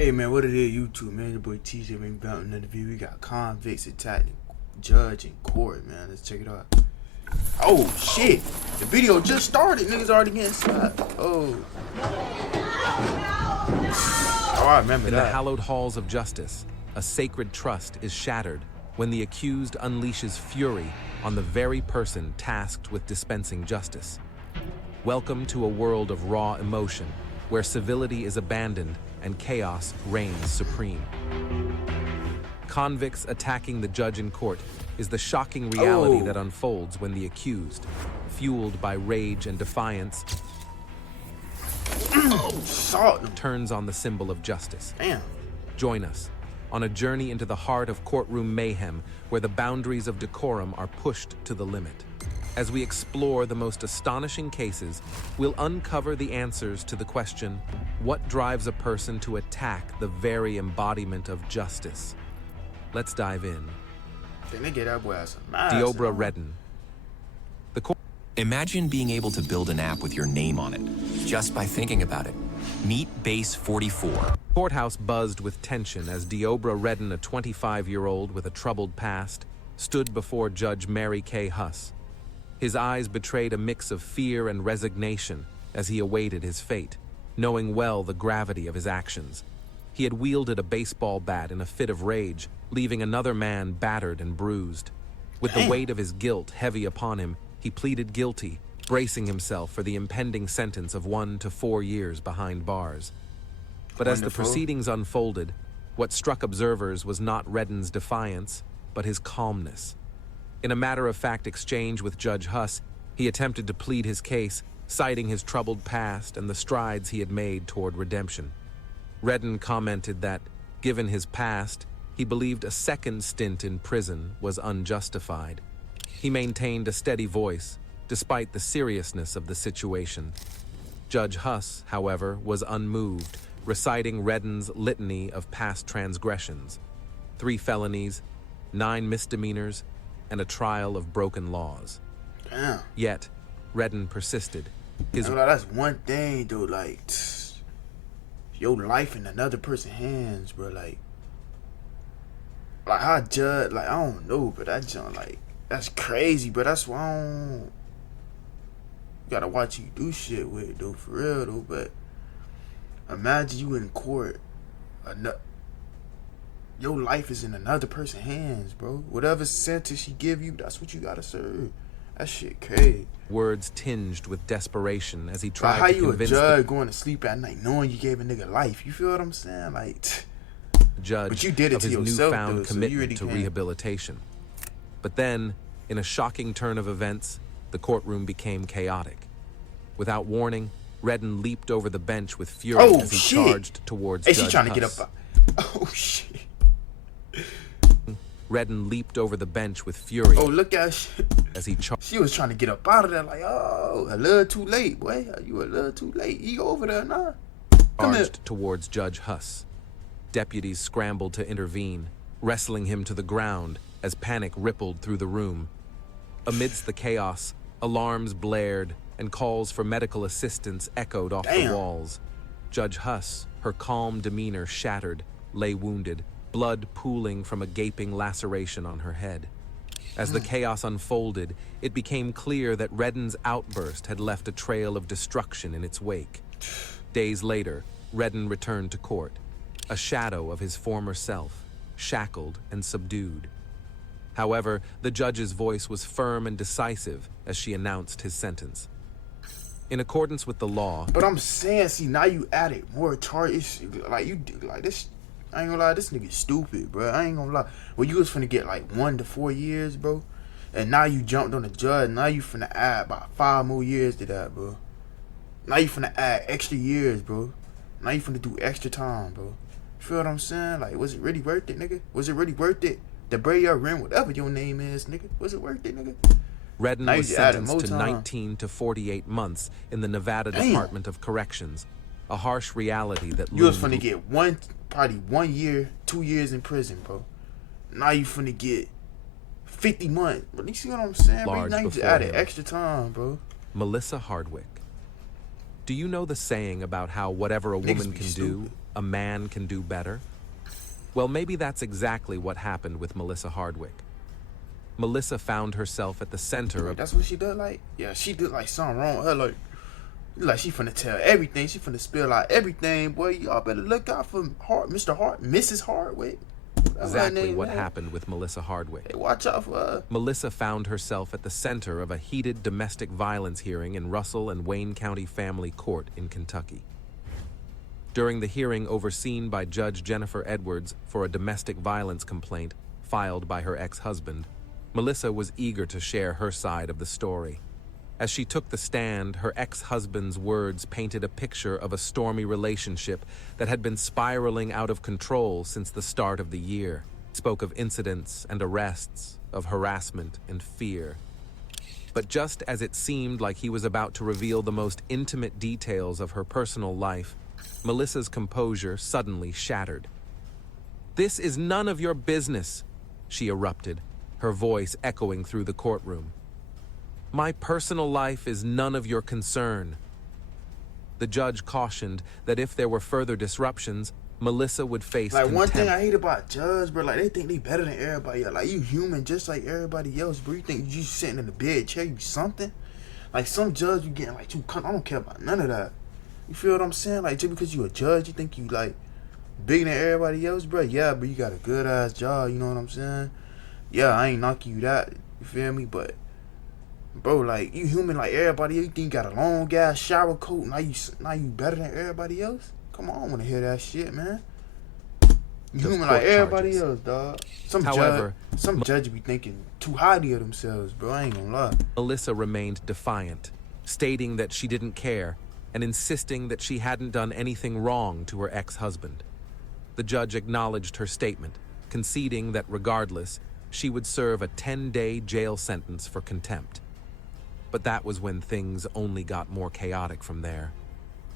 Hey man, what it is, YouTube, man? Your boy TJ been bouncing another video. We got convicts attacking judge in court, man. Let's check it out. Oh shit! The video just started. Niggas already getting slapped. Oh, I remember In that. the hallowed halls of justice, a sacred trust is shattered when the accused unleashes fury on the very person tasked with dispensing justice. Welcome to a world of raw emotion, where civility is abandoned and chaos reigns supreme. Convicts attacking the judge in court is the shocking reality that unfolds when the accused, fueled by rage and defiance, turns on the symbol of justice. Damn. Join us on a journey into the heart of courtroom mayhem, where the boundaries of decorum are pushed to the limit. As we explore the most astonishing cases, we'll uncover the answers to the question, what drives a person to attack the very embodiment of justice? Let's dive in. Then they get that boy some nice. Deobra Redden. Imagine being able to build an app with your name on it, just by thinking about it. Meet Base 44. Courthouse buzzed with tension as Deobra Redden, a 25-year-old with a troubled past, stood before Judge Mary Kay Huss. His eyes betrayed a mix of fear and resignation as he awaited his fate, knowing well the gravity of his actions. He had wielded a baseball bat in a fit of rage, leaving another man battered and bruised. With the weight of his guilt heavy upon him, he pleaded guilty, bracing himself for the impending sentence of 1 to 4 years behind bars. But as the proceedings unfolded, what struck observers was not Redden's defiance, but his calmness. In a matter-of-fact exchange with Judge Huss, he attempted to plead his case, citing his troubled past and the strides he had made toward redemption. Redden commented that, given his past, he believed a second stint in prison was unjustified. He maintained a steady voice, despite the seriousness of the situation. Judge Huss, however, was unmoved, reciting Redden's litany of past transgressions: 3 felonies, 9 misdemeanors, and a trial of broken laws. Damn. Yet, Redden persisted. That's one thing, though. Like, your life in another person's hands, bro. Like how judge, like, I don't know, but that junk, like, that's crazy, but that's why I don't. You gotta watch you do shit with it, though, for real, though. But imagine you in court, your life is in another person's hands, bro. Whatever sentence she give you, that's what you gotta serve. That shit crazy. Words tinged with desperation as he tried to convince. How you a judge going to sleep at night knowing you gave a nigga life? You feel what I'm saying? Like, judge but you did it of to his yourself, newfound though, commitment so you really to can't. rehabilitation. But then, in a shocking turn of events, the courtroom became chaotic. Without warning, Redden leaped over the bench with fury as he charged towards Judge Huss. She trying to get up. Oh shit. Redden leaped over the bench with fury. Oh, look at as he charged. She was trying to get up out of there like, oh, a little too late, boy. You a little too late. You over there now. Charged towards Judge Huss. Deputies scrambled to intervene, wrestling him to the ground as panic rippled through the room. Amidst the chaos, alarms blared and calls for medical assistance echoed off the walls. Judge Huss, her calm demeanor shattered, lay wounded, blood pooling from a gaping laceration on her head. As the chaos unfolded, it became clear that Redden's outburst had left a trail of destruction in its wake. Days later, Redden returned to court, a shadow of his former self, shackled and subdued. However, the judge's voice was firm and decisive as she announced his sentence. In accordance with the law... But I'm saying, see, now you added more charges. Like, you do, like, this... I ain't gonna lie, this nigga stupid, bro. I ain't gonna lie. Well, you was finna get, like, 1 to 4 years, bro. And now you jumped on the judge. Now you finna add about 5 more years to that, bro. Now you finna add extra years, bro. Now you finna do extra time, bro. You feel what I'm saying? Like, was it really worth it, nigga? Was it really worth it? The break your rent, whatever your name is, nigga. Was it worth it, nigga? Redden was sentenced to 19 to 48 months in the Nevada Department of Corrections, a harsh reality that you was finna get probably 1 year, 2 years in prison, bro. Now you finna get 50 months. But you see what I'm saying, bro? Now you just added extra time, bro. Melissa Hardwick. Do you know the saying about how whatever a woman can do, a man can do better? Well, maybe that's exactly what happened with Melissa Hardwick. Melissa found herself at the center of... That's what she did, like? Yeah, she did, like, something wrong with her, like she finna tell everything. She finna spill out everything. Boy, y'all better look out for Mrs. Hardwick. Exactly what happened with Melissa Hardwick. Hey, watch out for her. Melissa found herself at the center of a heated domestic violence hearing in Russell and Wayne County Family Court in Kentucky. During the hearing overseen by Judge Jennifer Edwards for a domestic violence complaint filed by her ex-husband, Melissa was eager to share her side of the story. As she took the stand, her ex-husband's words painted a picture of a stormy relationship that had been spiraling out of control since the start of the year. He spoke of incidents and arrests, of harassment and fear. But just as it seemed like he was about to reveal the most intimate details of her personal life, Melissa's composure suddenly shattered. "This is none of your business," she erupted, her voice echoing through the courtroom. "My personal life is none of your concern." The judge cautioned that if there were further disruptions, Melissa would face like contempt. One thing I hate about judges, bro, like they think they better than everybody else. Like you human just like everybody else, bro. You think you just sitting in the bed chair, you something? Like some judge you getting like too I don't care about none of that. You feel what I'm saying? Like just because you a judge, you think you like bigger than everybody else, bro? Yeah, but you got a good ass job, you know what I'm saying? Yeah, I ain't knocking you that, you feel me? But bro, like you human like everybody else. You think you got a long ass shower coat. Now you better than everybody else? Come on, I don't want to hear that shit, man. You human like everybody else, dog. Some judge be thinking too highly of themselves, bro. I ain't gonna lie. Melissa remained defiant, stating that she didn't care and insisting that she hadn't done anything wrong to her ex-husband. The judge acknowledged her statement, conceding that regardless, she would serve a 10-day jail sentence for contempt. But that was when things only got more chaotic from there.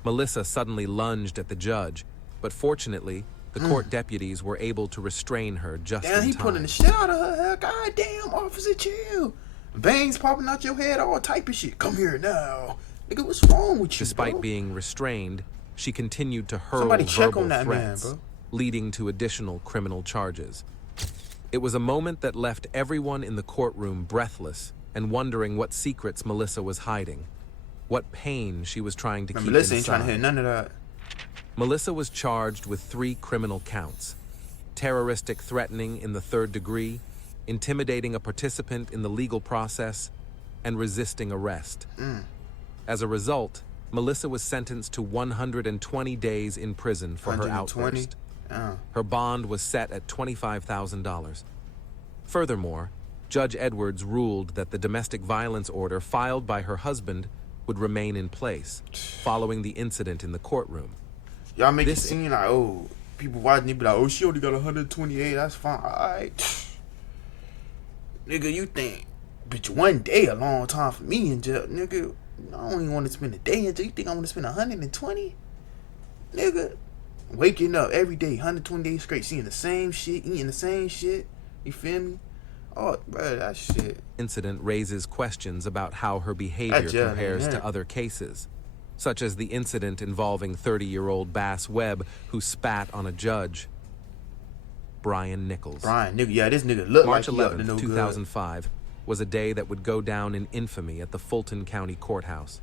Melissa suddenly lunged at the judge, but fortunately, the court deputies were able to restrain her just in time. He pulling the shit out of her. God damn, officer, chill. Veins popping out your head, all type of shit. Come here now. Nigga, what's wrong with you, Despite bro? being restrained, she continued to hurl Somebody check verbal on that threats, man, bro. leading to additional criminal charges. It was a moment that left everyone in the courtroom breathless and wondering what secrets Melissa was hiding, what pain she was trying to keep Melissa inside. ain't trying to hear none of that. Melissa was charged with 3 criminal counts: terroristic threatening in the 3rd degree, intimidating a participant in the legal process, and resisting arrest. As a result, Melissa was sentenced to 120 days in prison for her outburst. Her bond was set at $25,000. Furthermore, Judge Edwards ruled that the domestic violence order filed by her husband would remain in place following the incident in the courtroom. Y'all make it seem like, oh, people watching it be like, oh, she only got 128, that's fine. Alright. Nigga, you think, bitch, one day a long time for me in jail. Nigga, I don't even want to spend a day in jail. You think I want to spend 120? Nigga, waking up every day, 120 days straight, seeing the same shit, eating the same shit. You feel me? Oh, bro, that shit. Incident raises questions about how her behavior compares to other cases, such as the incident involving 30-year-old Bass Webb who spat on a judge. Brian Nichols. Yeah, this nigga looked March like he up to 11th, no 2005 was a day that would go down in infamy at the Fulton County Courthouse.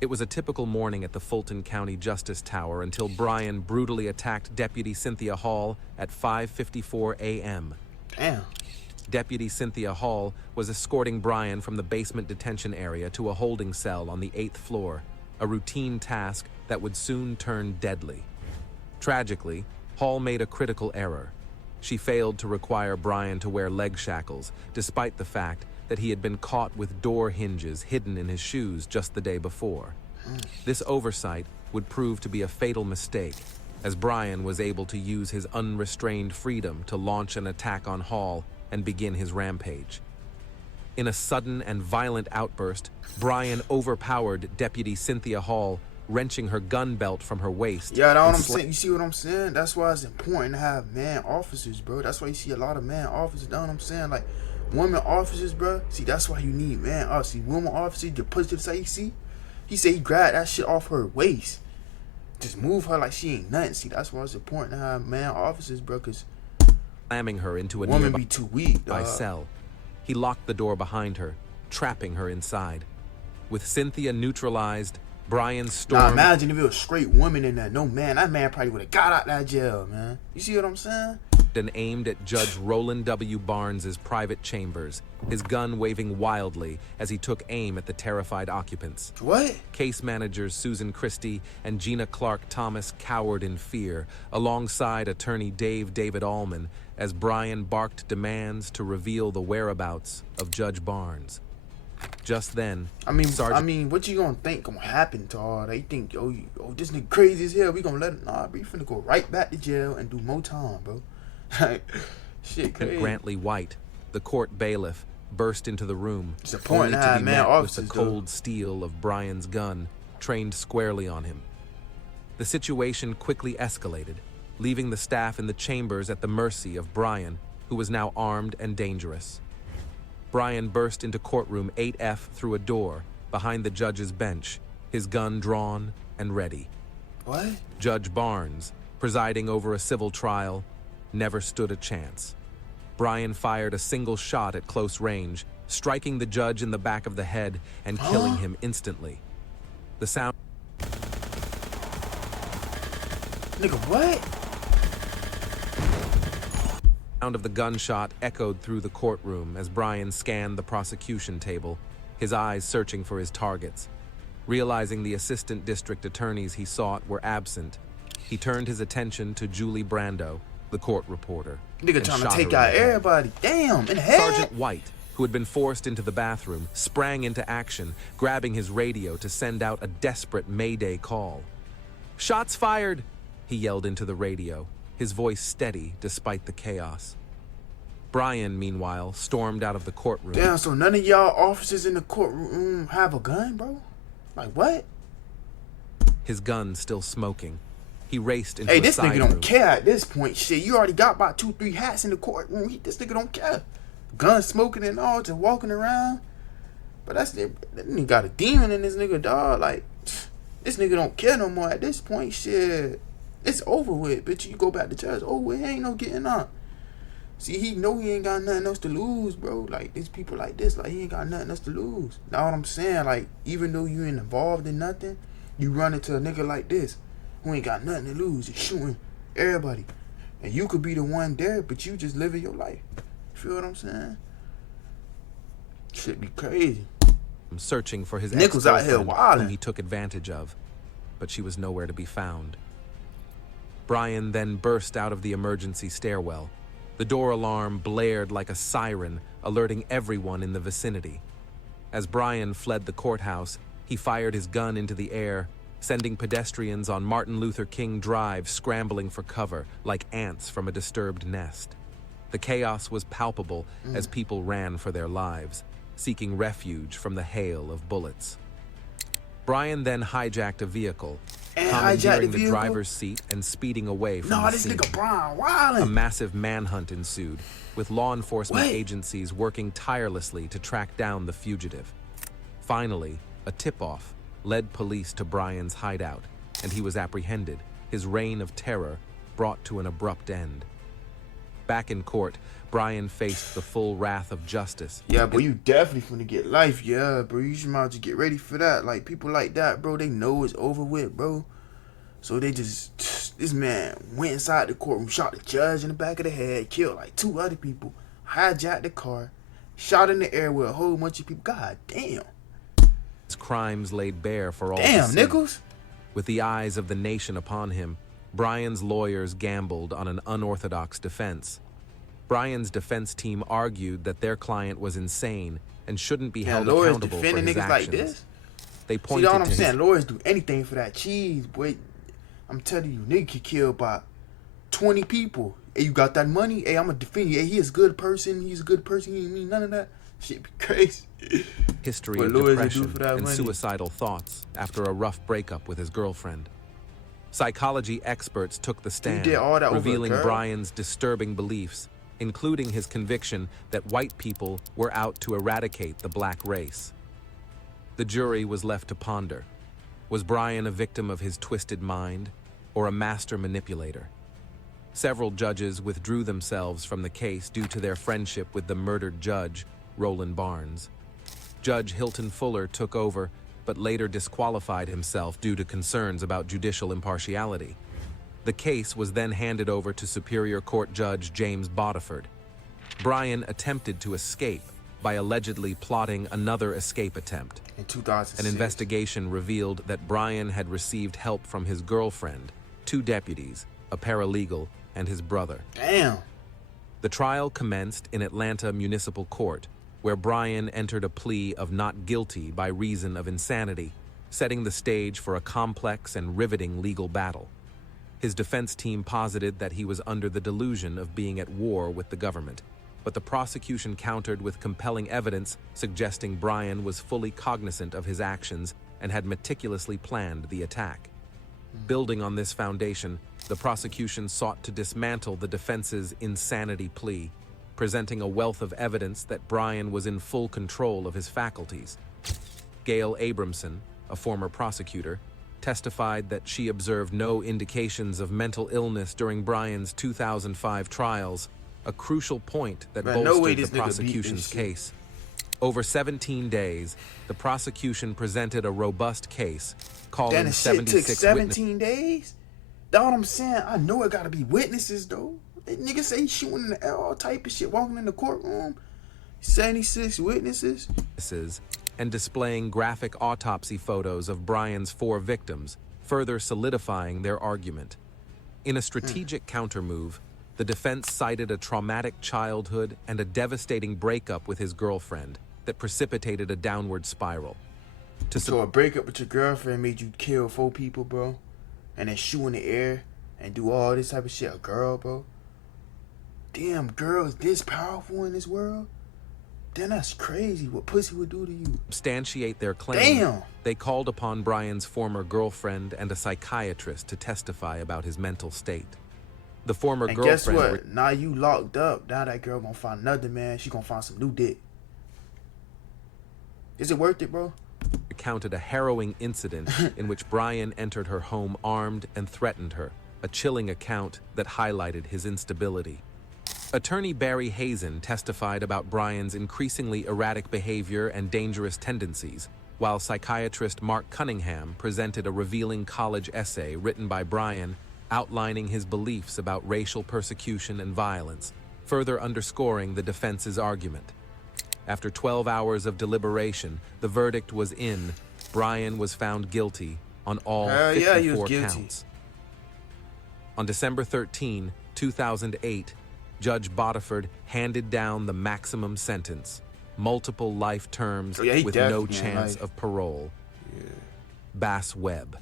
It was a typical morning at the Fulton County Justice Tower until Brian brutally attacked Deputy Cynthia Hall at 5:54 a.m. Damn. Deputy Cynthia Hall was escorting Brian from the basement detention area to a holding cell on the 8th floor, a routine task that would soon turn deadly. Tragically, Hall made a critical error. She failed to require Brian to wear leg shackles, despite the fact that he had been caught with door hinges hidden in his shoes just the day before. This oversight would prove to be a fatal mistake, as Brian was able to use his unrestrained freedom to launch an attack on Hall and begin his rampage. In a sudden and violent outburst, Brian overpowered Deputy Cynthia Hall, wrenching her gun belt from her waist. Yeah, that's what I'm saying. You see what I'm saying? That's why it's important to have man officers, bro. That's why you see a lot of man officers. Know what I'm saying? Like, women officers, bro. See, that's why you need man officers. See, women officers, you push to the side, you see? He said he grabbed that shit off her waist. Just move her like she ain't nothing. See, that's why it's important to have man officers, bro, because Slamming her into a women nearby be too weak, dog. cell. He locked the door behind her, trapping her inside. With Cynthia neutralized, Brian Now stormed imagine if it was a straight woman in there. No man, that man probably would have got out that jail, man. You see what I'm saying? and aimed at Judge Roland W. Barnes's private chambers, his gun waving wildly as he took aim at the terrified occupants. What? Case managers Susan Christie and Gina Clark Thomas cowered in fear, alongside attorney David Allman, as Brian barked demands to reveal the whereabouts of Judge Barnes. Just then, I mean, Sergeant what you gonna think gonna happen to all? They think, this nigga crazy as hell. We gonna let him? Nah, bro, you finna go right back to jail and do more time, bro. Shit, crazy. Brantley White, the court bailiff, burst into the room, It's important only to to have be man met with the officers, cold steel of Brian's gun, trained squarely on him. The situation quickly escalated, leaving the staff in the chambers at the mercy of Brian, who was now armed and dangerous. Brian burst into courtroom 8F through a door behind the judge's bench, his gun drawn and ready. What? Judge Barnes, presiding over a civil trial, never stood a chance. Brian fired a single shot at close range, striking the judge in the back of the head and killing him instantly. The sound Nigga, what? of the gunshot echoed through the courtroom as Brian scanned the prosecution table, his eyes searching for his targets. Realizing the assistant district attorneys he sought were absent, he turned his attention to Julie Brando, the court reporter. Nigga and trying to shot take her in out the head. everybody. Damn, in the head. Sergeant White, who had been forced into the bathroom, sprang into action, grabbing his radio to send out a desperate Mayday call. "Shots fired!" he yelled into the radio, his voice steady despite the chaos. Brian, meanwhile, stormed out of the courtroom. Damn, so none of y'all officers in the courtroom have a gun, bro? Like, what? His gun still smoking. He raced into Hey, a this side nigga don't room. care at this point. Shit, you already got about 2-3 hats in the courtroom. This nigga don't care. Gun smoking and all, just walking around. But that nigga got a demon in this nigga, dog. Like, this nigga don't care no more at this point. Shit, it's over with, bitch. You go back to church. Oh, it ain't no getting up. See, he know he ain't got nothing else to lose, bro. Like, there's people like this, like, he ain't got nothing else to lose. Know what I'm saying? Like, even though you ain't involved in nothing, you run into a nigga like this who ain't got nothing to lose. He's shooting everybody. And you could be the one there, but you just living your life. Feel what I'm saying? Shit be crazy. Searching for his Nichols out here ex-girlfriend, wildin'. whom he took advantage of, but she was nowhere to be found. Brian then burst out of the emergency stairwell. The door alarm blared like a siren, alerting everyone in the vicinity. As Brian fled the courthouse, he fired his gun into the air, sending pedestrians on Martin Luther King Drive scrambling for cover like ants from a disturbed nest. The chaos was palpable as people ran for their lives, seeking refuge from the hail of bullets. Brian then hijacked a vehicle, And hijacked the commandeering the vehicle? driver's seat and speeding away from Nah, the this scene. nigga Brian A wildin'. massive manhunt ensued, with law enforcement What? agencies working tirelessly to track down the fugitive. Finally, a tip-off led police to Brian's hideout, and he was apprehended, his reign of terror brought to an abrupt end. Back in court, Brian faced the full wrath of justice. Yeah, bro, you definitely finna get life. Yeah, bro, you should might as well get ready for that. Like, people like that, bro, they know it's over with, bro. So they just, this man went inside the courtroom, shot the judge in the back of the head, killed like 2 other people, hijacked the car, shot in the air with a whole bunch of people. God damn. His crimes laid bare for all Damn, to see. Nichols. With the eyes of the nation upon him, Brian's lawyers gambled on an unorthodox defense. Brian's defense team argued that their client was insane and shouldn't be held lawyers accountable for defending his niggas like actions. this? They See, pointed all to I'm his saying, lawyers do anything for that cheese, boy. I'm telling you, nigga get killed by 20 people. Hey, you got that money? Hey, I'm gonna defend you. Hey, he is a good person. He's a good person. He ain't mean none of that. Shit be crazy. history What of lawyers do depression for that and money. suicidal thoughts after a rough breakup with his girlfriend. Psychology experts took the stand, did all that over a revealing girl? Brian's disturbing beliefs, including his conviction that white people were out to eradicate the black race. The jury was left to ponder. Was Brian a victim of his twisted mind, or a master manipulator? Several judges withdrew themselves from the case due to their friendship with the murdered judge, Roland Barnes. Judge Hilton Fuller took over, but later disqualified himself due to concerns about judicial impartiality. The case was then handed over to Superior Court Judge James Bodiford. Brian attempted to escape by allegedly plotting another escape attempt. In 2006. An investigation revealed that Brian had received help from his girlfriend, 2 deputies, a paralegal, and his brother. Damn. The trial commenced in Atlanta Municipal Court, where Brian entered a plea of not guilty by reason of insanity, setting the stage for a complex and riveting legal battle. His defense team posited that he was under the delusion of being at war with the government, but the prosecution countered with compelling evidence suggesting Brian was fully cognizant of his actions and had meticulously planned the attack. Building on this foundation, the prosecution sought to dismantle the defense's insanity plea, presenting a wealth of evidence that Brian was in full control of his faculties. Gail Abramson, a former prosecutor, testified that she observed no indications of mental illness during Brian's 2005 trials, a crucial point that bolstered the prosecution's case. Over 17 days, the prosecution presented a robust case, calling 76 took 17 days? That's what I'm saying. I know it gotta be witnesses, though. That nigga say he shooting in the air, all type of shit, walking in the courtroom. 76 witnesses. And displaying graphic autopsy photos of Brian's 4 victims, further solidifying their argument. In a strategic countermove, the defense cited a traumatic childhood and a devastating breakup with his girlfriend that precipitated a downward spiral. So a breakup with your girlfriend made you kill 4 people, bro? And then shoot in the air and do all this type of shit? A girl, bro? Damn, girls this powerful in this world? Then that's crazy what pussy would do to you. Substantiate their claim. Damn. They called upon Brian's former girlfriend and a psychiatrist to testify about his mental state. The former and girlfriend... guess what? Now you locked up. Now that girl gonna find another man. She gonna find some new dick. Is it worth it, bro? Recounted a harrowing incident in which Brian entered her home armed and threatened her, a chilling account that highlighted his instability. Attorney Barry Hazen testified about Brian's increasingly erratic behavior and dangerous tendencies, while psychiatrist Mark Cunningham presented a revealing college essay written by Brian outlining his beliefs about racial persecution and violence, further underscoring the defense's argument. After 12 hours of deliberation, the verdict was in. Brian was found guilty on all 54 counts. On December 13, 2008, Judge Bodiford handed down the maximum sentence, multiple life terms with no chance of parole. Bass Webb.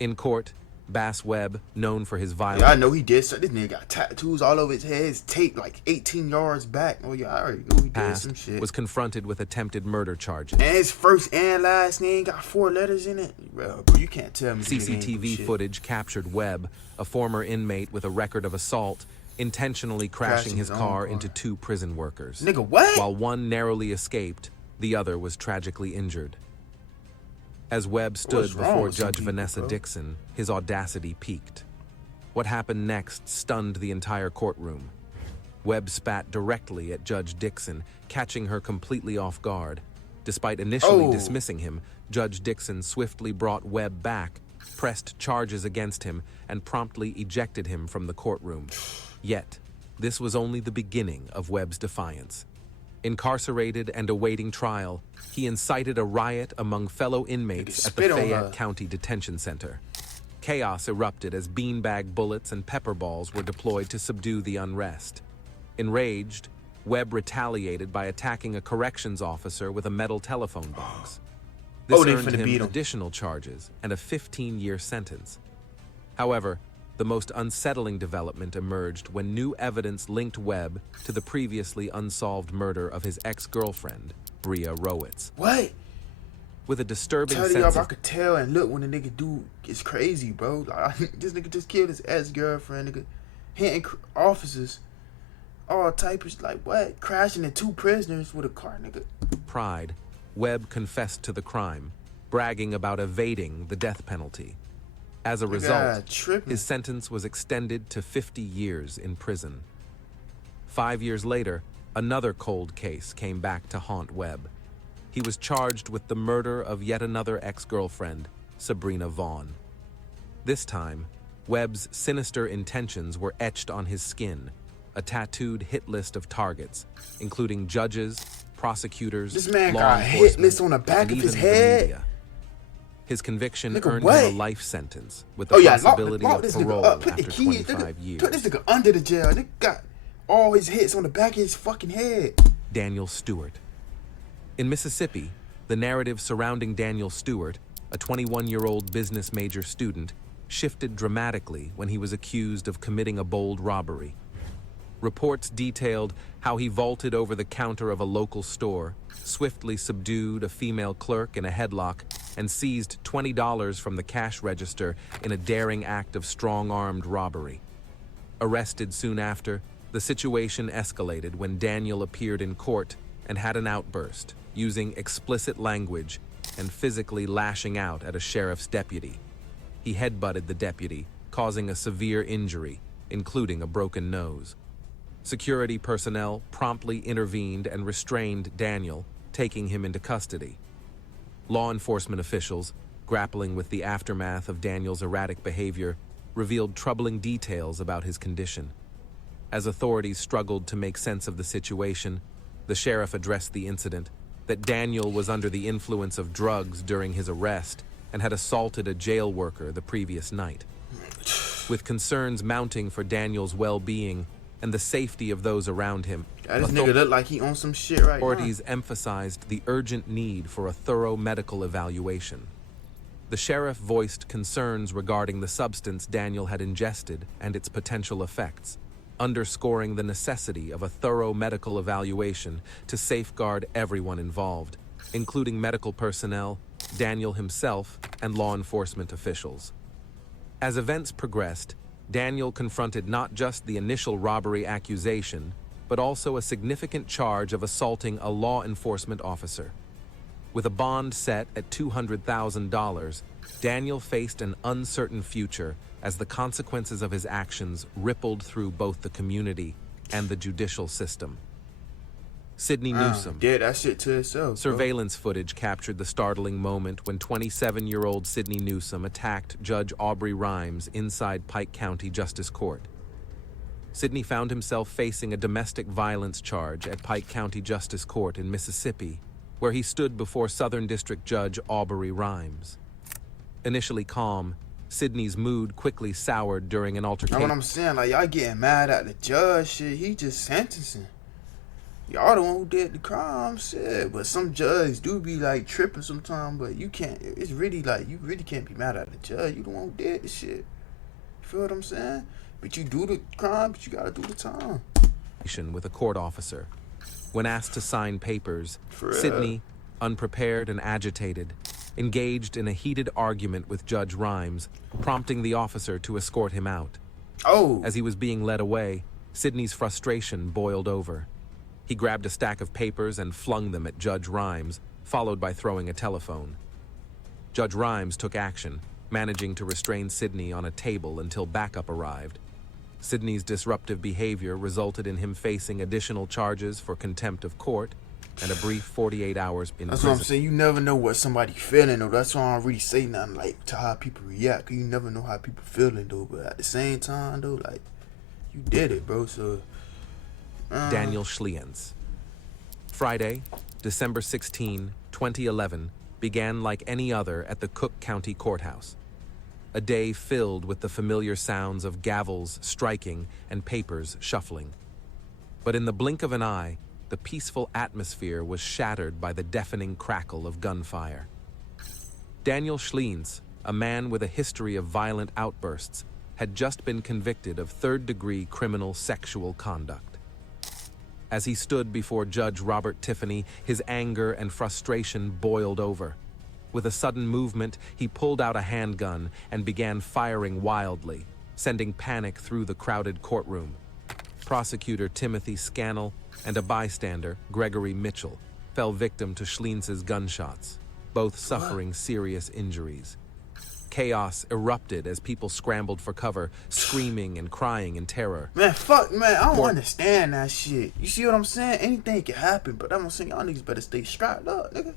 In court, Bass Webb, known for his violence... Yeah, I know he did. So this nigga got tattoos all over his head. His tape like 18 yards back. Oh yeah, I already know he did some shit. Was confronted with attempted murder charges. And his first and last name got 4 letters in it. Bro, you can't tell me. CCTV footage captured Webb, a former inmate with a record of assault, intentionally crashing his car into 2 prison workers. Nigga, what? While one narrowly escaped, the other was tragically injured. As Webb stood before Judge Vanessa Dixon, his audacity peaked. What happened next stunned the entire courtroom. Webb spat directly at Judge Dixon, catching her completely off guard. Despite initially dismissing him, Judge Dixon swiftly brought Webb back, pressed charges against him, and promptly ejected him from the courtroom. Yet, this was only the beginning of Webb's defiance. Incarcerated and awaiting trial, he incited a riot among fellow inmates at the Fayette County Detention Center. Chaos erupted as beanbag bullets and pepper balls were deployed to subdue the unrest. Enraged, Webb retaliated by attacking a corrections officer with a metal telephone box. This earned him additional charges and a 15-year sentence. However, the most unsettling development emerged when new evidence linked Webb to the previously unsolved murder of his ex-girlfriend, Bria Rowitz. What? With a disturbing sense of... I could tell and look when the nigga do it's crazy, bro. Like, this nigga just killed his ex-girlfriend, nigga. Hitting officers. All type of like what? Crashing into 2 prisoners with a car, nigga. Pride, Webb confessed to the crime, bragging about evading the death penalty. As a God, result, tripping. his sentence was extended to 50 years in prison. 5 years later, another cold case came back to haunt Webb. He was charged with the murder of yet another ex-girlfriend, Sabrina Vaughn. This time, Webb's sinister intentions were etched on his skin, a tattooed hit list of targets, including judges, prosecutors, This man law got a hit enforcement, list on the back and of his even the head. media. His conviction Nigga, earned what? him a life sentence with the Oh yeah, lock possibility lock of this parole nigga up. Put after the keys. 25 years. Put this nigga under the jail. Nigga got all his hits on the back of his fucking head. Daniel Stewart. In Mississippi, the narrative surrounding Daniel Stewart, a 21-year-old business major student, shifted dramatically when he was accused of committing a bold robbery. Reports detailed how he vaulted over the counter of a local store, swiftly subdued a female clerk in a headlock, and seized $20 from the cash register in a daring act of strong-armed robbery. Arrested soon after, the situation escalated when Daniel appeared in court and had an outburst, using explicit language and physically lashing out at a sheriff's deputy. He headbutted the deputy, causing a severe injury, including a broken nose. Security personnel promptly intervened and restrained Daniel, taking him into custody. Law enforcement officials, grappling with the aftermath of Daniel's erratic behavior, revealed troubling details about his condition. As authorities struggled to make sense of the situation, the sheriff addressed the incident, that Daniel was under the influence of drugs during his arrest and had assaulted a jail worker the previous night. With concerns mounting for Daniel's well-being and the safety of those around him, This nigga look like he on some shit right now. authorities emphasized the urgent need for a thorough medical evaluation. The sheriff voiced concerns regarding the substance Daniel had ingested and its potential effects, underscoring the necessity of a thorough medical evaluation to safeguard everyone involved, including medical personnel, Daniel himself, and law enforcement officials. As events progressed, Daniel confronted not just the initial robbery accusation, but also a significant charge of assaulting a law enforcement officer. With a bond set at $200,000, Daniel faced an uncertain future as the consequences of his actions rippled through both the community and the judicial system. Sidney Newsom. Did that shit to itself. Bro. Surveillance footage captured the startling moment when 27-year-old Sidney Newsom attacked Judge Aubrey Rhymes inside Pike County Justice Court. Sidney found himself facing a domestic violence charge at Pike County Justice Court in Mississippi, where he stood before Southern District Judge Aubrey Rhymes. Initially calm, Sidney's mood quickly soured during an altercation. That's what I'm saying. Like, y'all getting mad at the judge shit. He just sentencing. Y'all the one who did the crime shit. But some judges do be like tripping sometimes. But you can't. It's really like, you really can't be mad at the judge. You the one who did the shit. You feel what I'm saying? But you do the crime, but you gotta do the time. With a court officer. When asked to sign papers, For real. Sidney, unprepared and agitated, engaged in a heated argument with Judge Rhymes, prompting the officer to escort him out. Oh. As he was being led away, Sidney's frustration boiled over. He grabbed a stack of papers and flung them at Judge Rhymes, followed by throwing a telephone. Judge Rhymes took action, managing to restrain Sidney on a table until backup arrived. Sidney's disruptive behavior resulted in him facing additional charges for contempt of court and a brief 48 hours in That's prison. what I'm saying. You never know what somebody feeling, though. That's why I don't really say nothing like to how people react. 'Cause you never know how people feeling, though. But at the same time, though, like, you did it, bro. So Daniel Schliens. Friday, December 16, 2011, began like any other at the Cook County Courthouse. A day filled with the familiar sounds of gavels striking and papers shuffling. But in the blink of an eye, the peaceful atmosphere was shattered by the deafening crackle of gunfire. Daniel Schliens, a man with a history of violent outbursts, had just been convicted of third-degree criminal sexual conduct. As he stood before Judge Robert Tiffany, his anger and frustration boiled over. With a sudden movement, he pulled out a handgun and began firing wildly, sending panic through the crowded courtroom. Prosecutor Timothy Scannell and a bystander, Gregory Mitchell, fell victim to Schliens's gunshots. both suffering serious injuries. Chaos erupted as people scrambled for cover, screaming and crying in terror. Man, fuck, man, I don't understand that shit. You see what I'm saying? Anything can happen, but I'm saying y'all niggas better stay strapped up, nigga.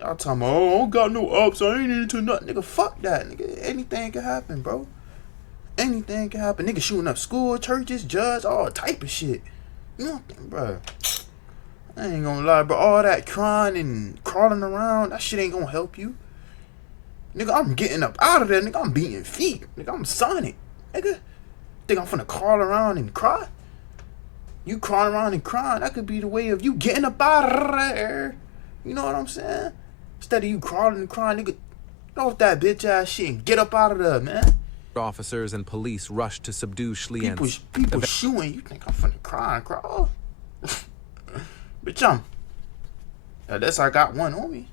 Y'all talking about, oh, I don't got no ups, I ain't into nothing. Nigga, fuck that, nigga. Anything can happen, bro. Anything can happen. Nigga shooting up school, churches, judge, all type of shit. You know, bro. I ain't gonna lie, bro. All that crying and crawling around, that shit ain't gonna help you. Nigga, I'm getting up out of there, nigga. I'm beating feet. Nigga, I'm Sonic. Nigga, think I'm finna crawl around and cry? You crawling around and crying, that could be the way of you getting up out of there. You know what I'm saying? Instead of you crawling and crying, nigga, get off that bitch ass shit and get up out of there, man. Officers and police rushed to subdue Schlienz. People shooting. You think I'm finna cry and crawl? Bitch, I guess I got one on me.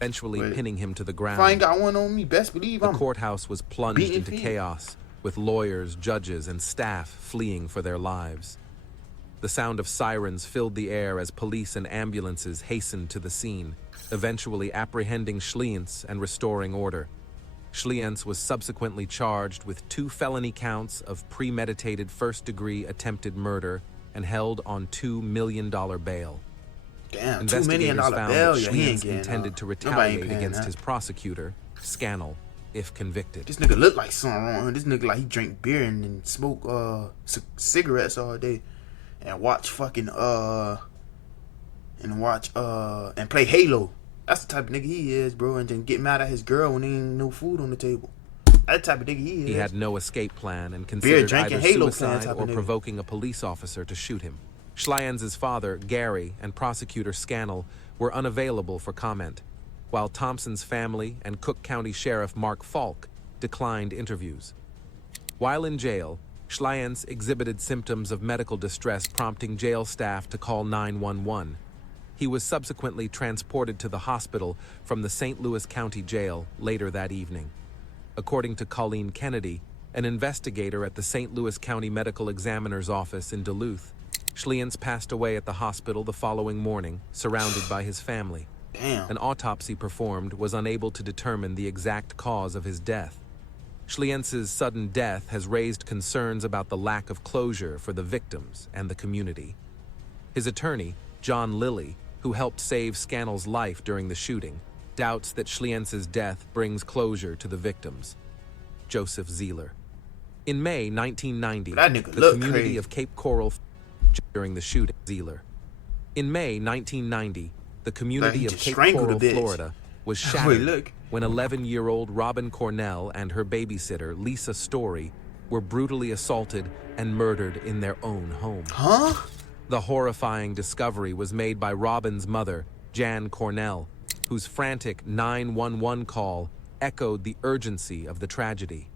Eventually pinning him to the ground. If I ain't got one on me, best believe the I'm courthouse was plunged into chaos, with lawyers, judges, and staff fleeing for their lives. The sound of sirens filled the air as police and ambulances hastened to the scene, eventually apprehending Schlienz and restoring order. Schlienz was subsequently charged with 2 felony counts of premeditated first-degree attempted murder and held on $2 million bail. Damn, $2 million found bail. that Yeah, he ain't Schlienz getting intended to retaliate against his prosecutor, Scannell, if convicted. This nigga look like something wrong. This nigga like he drink beer and smoke cigarettes all day, and watch fucking and play Halo. That's the type of nigga he is, bro. And then get mad at his girl when there ain't no food on the table. That type of nigga he is. He had no escape plan and considered either Halo suicide or provoking a police officer to shoot him. Schlienz's father, Gary, and prosecutor Scannell were unavailable for comment, while Thompson's family and Cook County Sheriff Mark Falk declined interviews. While in jail, Schlienz exhibited symptoms of medical distress, prompting jail staff to call 911. He was subsequently transported to the hospital from the St. Louis County Jail later that evening. According to Colleen Kennedy, an investigator at the St. Louis County Medical Examiner's office in Duluth, Schlienz passed away at the hospital the following morning, surrounded by his family. Damn. An autopsy performed was unable to determine the exact cause of his death. Schlienz's sudden death has raised concerns about the lack of closure for the victims and the community. His attorney, John Lilly, who helped save Scannell's life during the shooting, doubts that Schlienz's death brings closure to the victims. Joseph Zieler. In May 1990, the community of Cape Coral during the shooting. Zieler. In May 1990, the community of Cape Coral, Florida, was shattered when 11-year-old Robin Cornell and her babysitter, Lisa Story, were brutally assaulted and murdered in their own home. Huh? The horrifying discovery was made by Robin's mother, Jan Cornell, whose frantic 911 call echoed the urgency of the tragedy.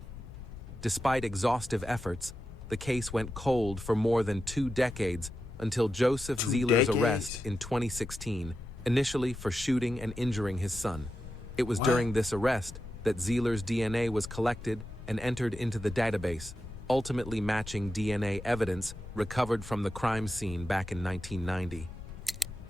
Despite exhaustive efforts, the case went cold for more than 2 decades until Joseph Zieler's arrest in 2016, initially for shooting and injuring his son. It was during this arrest that Zieler's DNA was collected and entered into the database, ultimately matching DNA evidence recovered from the crime scene back in 1990.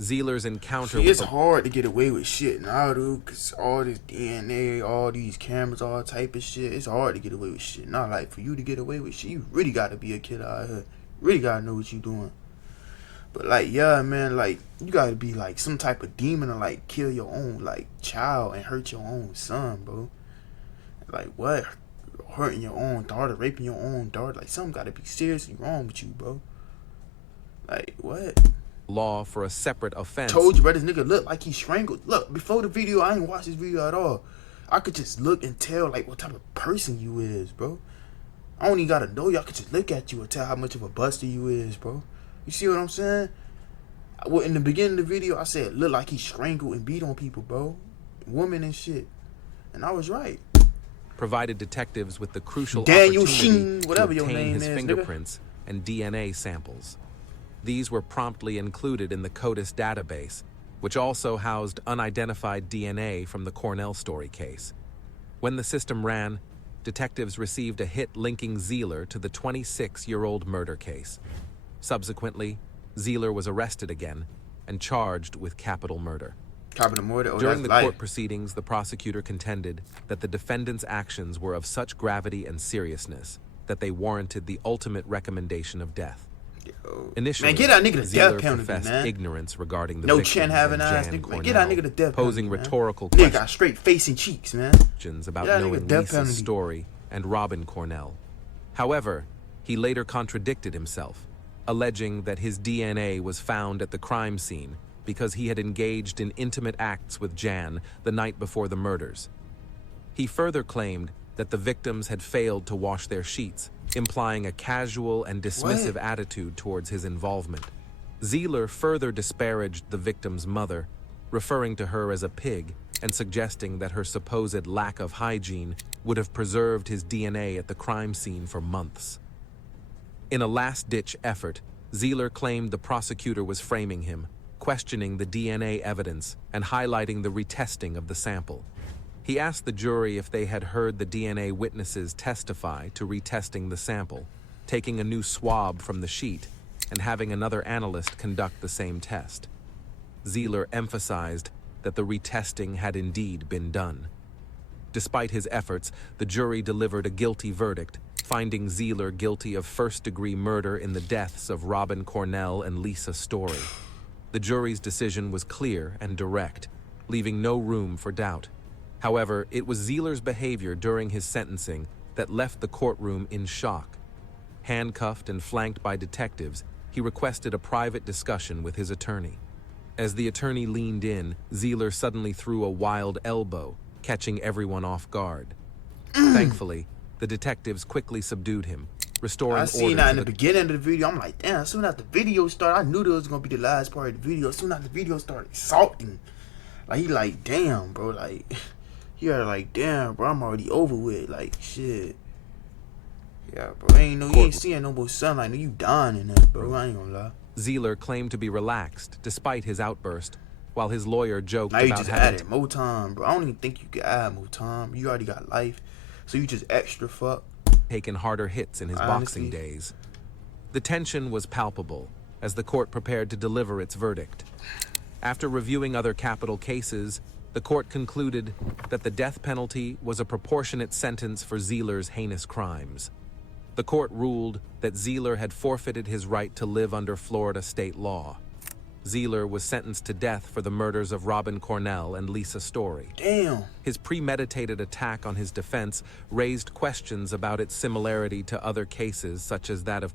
Zieler's encounter with it's hard to get away with shit now, dude, because all this DNA, all these cameras, all type of shit, it's hard to get away with shit. Not like for you to get away with shit, you really got to be a kid out here. Really got to know what you doing. But like, yeah, man, like, you got to be like some type of demon to like kill your own like child and hurt your own son, bro. Like, what? Hurting your own daughter, raping your own daughter. Like, something got to be seriously wrong with you, bro. Like, what? Law for a separate offense. Told you, bro, this nigga look like he strangled. Look, before the video, I ain't watched this video at all. I could just look and tell like what type of person you is, bro. I don't even gotta know you. I could just look at you and tell how much of a buster you is, bro. You see what I'm saying? Well, in the beginning of the video, I said look like he strangled and beat on people, bro, women and shit, and I was right. Provided detectives with the crucial Daniel opportunity Sheen, whatever to your obtain name his is, fingerprints and DNA samples. These were promptly included in the CODIS database, which also housed unidentified DNA from the Cornell Story case. When the system ran, detectives received a hit linking Zieler to the 26-year-old murder case. Subsequently, Zieler was arrested again and charged with capital murder. Top of the mortar. Oh, During that's the court life. proceedings, the prosecutor contended that the defendant's actions were of such gravity and seriousness that they warranted the ultimate recommendation of death. Yo. Initially, Man, get that nigga the Zealer death penalty, professed man. ignorance regarding the No victims chin having and ass Jan nigga. Man, Cornell, get that nigga the death posing penalty, rhetorical man. Nigga got questions straight facing cheeks, man. about Get that nigga knowing death Lisa's penalty. story and Robin Cornell. However, he later contradicted himself, alleging that his DNA was found at the crime scene because he had engaged in intimate acts with Jan the night before the murders. He further claimed that the victims had failed to wash their sheets, implying a casual and dismissive attitude towards his involvement. Zealer further disparaged the victim's mother, referring to her as a pig and suggesting that her supposed lack of hygiene would have preserved his DNA at the crime scene for months. In a last-ditch effort, Zealer claimed the prosecutor was framing him, questioning the DNA evidence and highlighting the retesting of the sample. He asked the jury if they had heard the DNA witnesses testify to retesting the sample, taking a new swab from the sheet, and having another analyst conduct the same test. Zealer emphasized that the retesting had indeed been done. Despite his efforts, the jury delivered a guilty verdict, finding Zealer guilty of first-degree murder in the deaths of Robin Cornell and Lisa Story. The jury's decision was clear and direct, leaving no room for doubt. However, it was Zealer's behavior during his sentencing that left the courtroom in shock. Handcuffed and flanked by detectives, he requested a private discussion with his attorney. As the attorney leaned in, Zealer suddenly threw a wild elbow, catching everyone off guard. Thankfully, the detectives quickly subdued him, restoring I order seen that to in the beginning of the video. I'm like, damn, as soon as the video started, I knew that was going to be the last part of the video. As soon as the video started salting, like, he like, damn, bro, like, he had like, damn, bro, I'm already over with, like, shit. Yeah, bro, you ain't seeing no more sunlight, you dying in there, bro, I ain't gonna lie. Zealer claimed to be relaxed despite his outburst, while his lawyer joked Now you about just having added more time, bro. I don't even think you could add more time. You already got life, so you just extra fuck. taken harder hits in his Honestly. boxing days. The tension was palpable as the court prepared to deliver its verdict. After reviewing other capital cases, the court concluded that the death penalty was a proportionate sentence for Zealer's heinous crimes. The court ruled that Zealer had forfeited his right to live under Florida state law. Zealer was sentenced to death for the murders of Robin Cornell and Lisa Story. Damn. His premeditated attack on his defense raised questions about its similarity to other cases such as that of